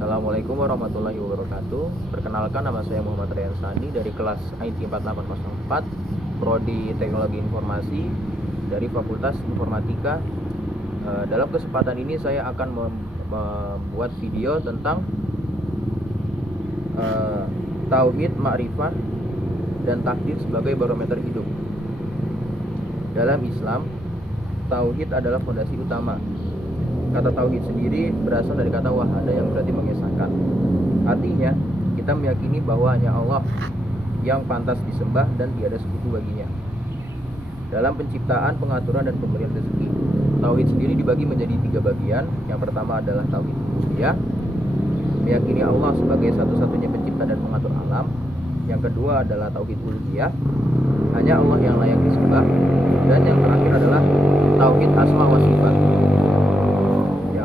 Assalamualaikum warahmatullahi wabarakatuh. Perkenalkan, nama saya Muhammad Rian Sandi dari kelas IT 4804 Prodi Teknologi Informasi dari Fakultas Informatika. Dalam kesempatan ini saya akan membuat video tentang tauhid, ma'rifah, dan takdir sebagai barometer hidup. Dalam Islam, tauhid adalah fondasi utama. Kata tauhid sendiri berasal dari kata wahada yang berarti mengesahkan. Artinya, kita meyakini bahwa hanya Allah yang pantas disembah dan tiada sekutu baginya. Dalam penciptaan, pengaturan, dan pemberian rezeki, tauhid sendiri dibagi menjadi 3 bagian. Yang pertama adalah tauhid rububiyah, meyakini Allah sebagai satu-satunya pencipta dan pengatur alam. Yang kedua adalah tauhid uluhiyah, hanya Allah yang layak disembah. Dan yang terakhir adalah tauhid asma wa sifat,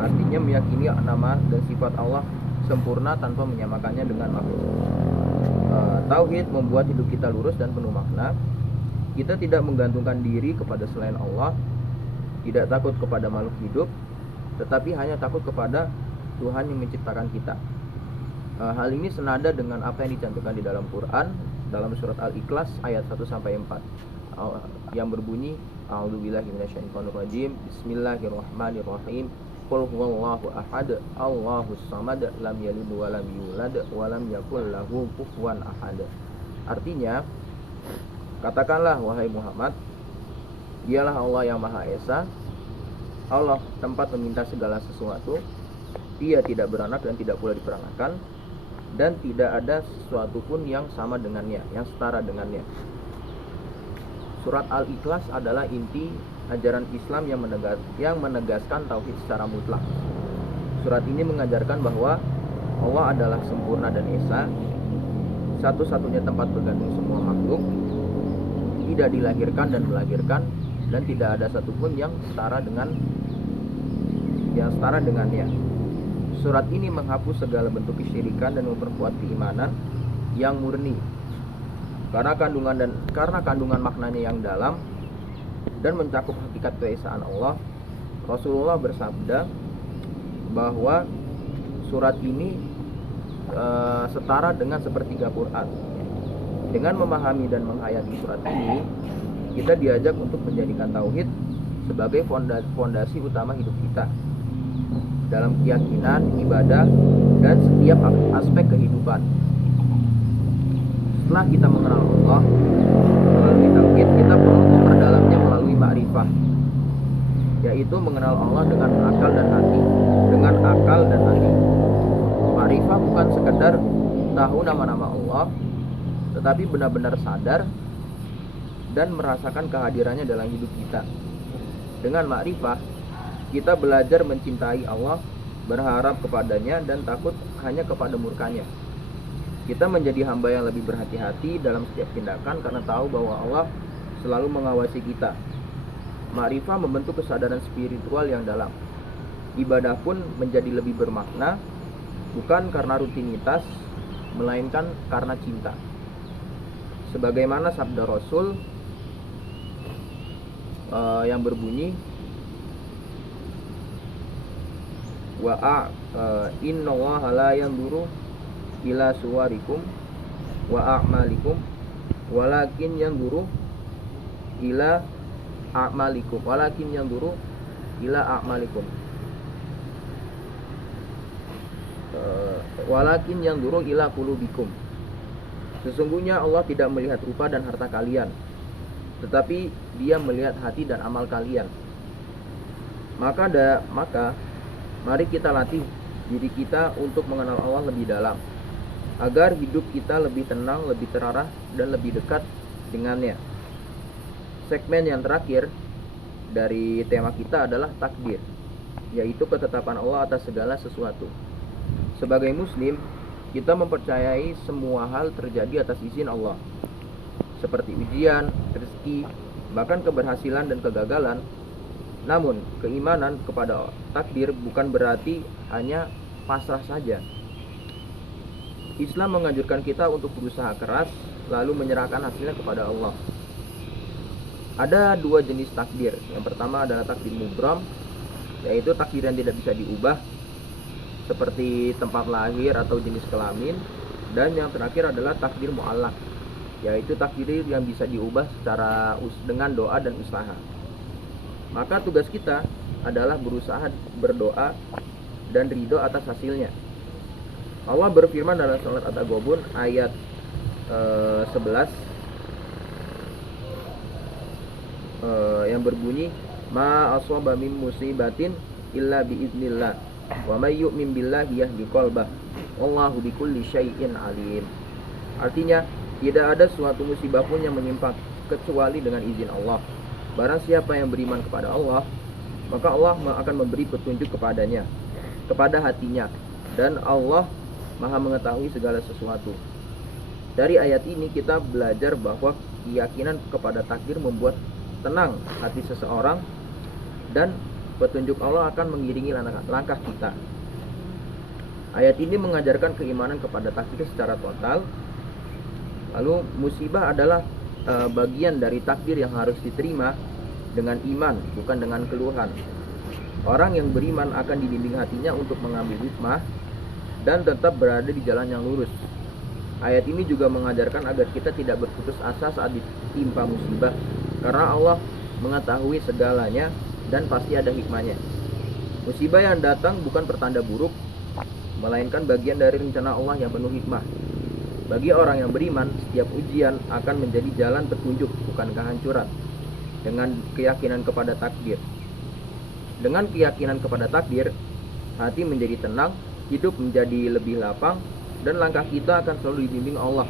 artinya meyakini nama dan sifat Allah sempurna tanpa menyamakannya dengan makhluk. Tauhid membuat hidup kita lurus dan penuh makna. Kita tidak menggantungkan diri kepada selain Allah, tidak takut kepada makhluk hidup, tetapi hanya takut kepada Tuhan yang menciptakan kita. Hal ini senada dengan apa yang dicantumkan di dalam Quran dalam surat Al-Ikhlas ayat 1-4 yang berbunyi, A'udzubillahi minasyaitonirrajim, Bismillahirrahmanirrahim. Qul huwallahu ahad, Allahus samad, lam yalid wa lam yulad wa lam yakul lahu kufuwan ahad. Artinya, katakanlah wahai Muhammad, dialah Allah yang Maha Esa, Allah tempat meminta segala sesuatu, Dia tidak beranak dan tidak pula diperanakan, dan tidak ada sesuatu pun yang sama dengannya, yang setara dengannya. Surat Al-Ikhlas adalah inti ajaran Islam yang menegaskan tauhid secara mutlak. Surat ini mengajarkan bahwa Allah adalah sempurna dan esa, satu-satunya tempat bergantung semua makhluk, tidak dilahirkan dan melahirkan, dan tidak ada satupun yang setara dengannya. Surat ini menghapus segala bentuk kesyirikan dan memperkuat keimanan yang murni. Karena kandungan maknanya yang dalam dan mencakup hakikat keesaan Allah, Rasulullah bersabda bahwa surat ini setara dengan sepertiga Quran. Dengan memahami dan menghayati surat ini, kita diajak untuk menjadikan tauhid sebagai fondasi utama hidup kita dalam keyakinan, ibadah, dan setiap aspek kehidupan. Setelah kita mengenal Allah melalui tauhid, kita perlu memperdalamnya melalui ma'rifah, yaitu mengenal Allah dengan akal dan hati. Ma'rifah bukan sekedar tahu nama-nama Allah, tetapi benar-benar sadar dan merasakan kehadirannya dalam hidup kita. Dengan ma'rifah, kita belajar mencintai Allah, berharap kepadanya, dan takut hanya kepada murkanya. Kita menjadi hamba yang lebih berhati-hati dalam setiap tindakan karena tahu bahwa Allah selalu mengawasi kita. Ma'rifah membentuk kesadaran spiritual yang dalam. Ibadah pun menjadi lebih bermakna, bukan karena rutinitas, melainkan karena cinta. Sebagaimana sabda Rasul yang berbunyi, innallaha la yanzuru ila suwarikum wa a'malikum walakin yanzuru ila a'malikum walakin yanzuru ila qulubikum. Sesungguhnya Allah tidak melihat rupa dan harta kalian, tetapi Dia melihat hati dan amal kalian. Maka mari kita latih diri kita untuk mengenal Allah lebih dalam, agar hidup kita lebih tenang, lebih terarah, dan lebih dekat dengannya. Segmen yang terakhir dari tema kita adalah takdir, yaitu ketetapan Allah atas segala sesuatu. Sebagai muslim, kita mempercayai semua hal terjadi atas izin Allah, seperti ujian, rezeki, bahkan keberhasilan dan kegagalan. Namun, keimanan kepada takdir bukan berarti hanya pasrah saja. Islam menganjurkan kita untuk berusaha keras, lalu menyerahkan hasilnya kepada Allah. Ada 2 jenis takdir. Yang pertama adalah takdir mubram, yaitu takdir yang tidak bisa diubah. seperti tempat lahir atau jenis kelamin. Dan yang terakhir adalah takdir mu'allaq, yaitu takdir yang bisa diubah secara dengan doa dan usaha. Maka tugas kita adalah berusaha berdoa dan ridho atas hasilnya. Allah berfirman dalam surat At-Taghabun ayat 11 yang berbunyi, ma asaba min musibatin illa biiznillah wa may yu'min billahi yahdi qalbah wallahu bikulli syai'in alim. Artinya, tidak ada suatu musibah pun yang menimpa kecuali dengan izin Allah. Barang siapa yang beriman kepada Allah, maka Allah akan memberi petunjuk kepadanya, kepada hatinya, dan Allah Maha mengetahui segala sesuatu. Dari ayat ini kita belajar bahwa keyakinan kepada takdir membuat tenang hati seseorang, dan petunjuk Allah akan mengiringi langkah kita. Ayat ini mengajarkan keimanan kepada takdir secara total. Lalu musibah adalah bagian dari takdir yang harus diterima dengan iman, bukan dengan keluhan. Orang yang beriman akan dibimbing hatinya untuk mengambil hikmah dan tetap berada di jalan yang lurus. Ayat ini juga mengajarkan agar kita tidak berputus asa saat ditimpa musibah, karena Allah mengetahui segalanya dan pasti ada hikmahnya. Musibah yang datang bukan pertanda buruk, melainkan bagian dari rencana Allah yang penuh hikmah. Bagi orang yang beriman, setiap ujian akan menjadi jalan petunjuk, bukan kehancuran. Dengan keyakinan kepada takdir. Dengan keyakinan kepada takdir, hati menjadi tenang, hidup menjadi lebih lapang, dan langkah kita akan selalu dibimbing Allah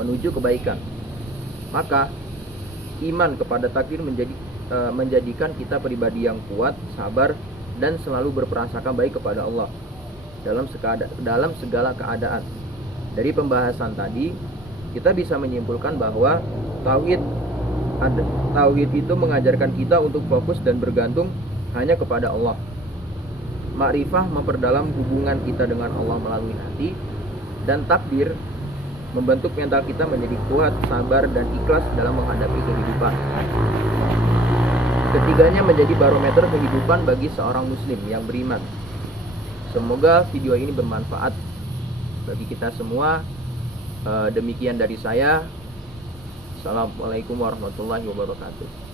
menuju kebaikan. Maka iman kepada takdir menjadikan kita pribadi yang kuat, sabar, dan selalu berprasangka baik kepada Allah dalam segala keadaan. Dari pembahasan tadi, kita bisa menyimpulkan bahwa tauhid itu mengajarkan kita untuk fokus dan bergantung hanya kepada Allah. Makrifah memperdalam hubungan kita dengan Allah melalui hati, dan takdir membentuk mental kita menjadi kuat, sabar, dan ikhlas dalam menghadapi kehidupan. Ketiganya menjadi barometer kehidupan bagi seorang muslim yang beriman. Semoga video ini bermanfaat bagi kita semua. Demikian dari saya. Assalamualaikum warahmatullahi wabarakatuh.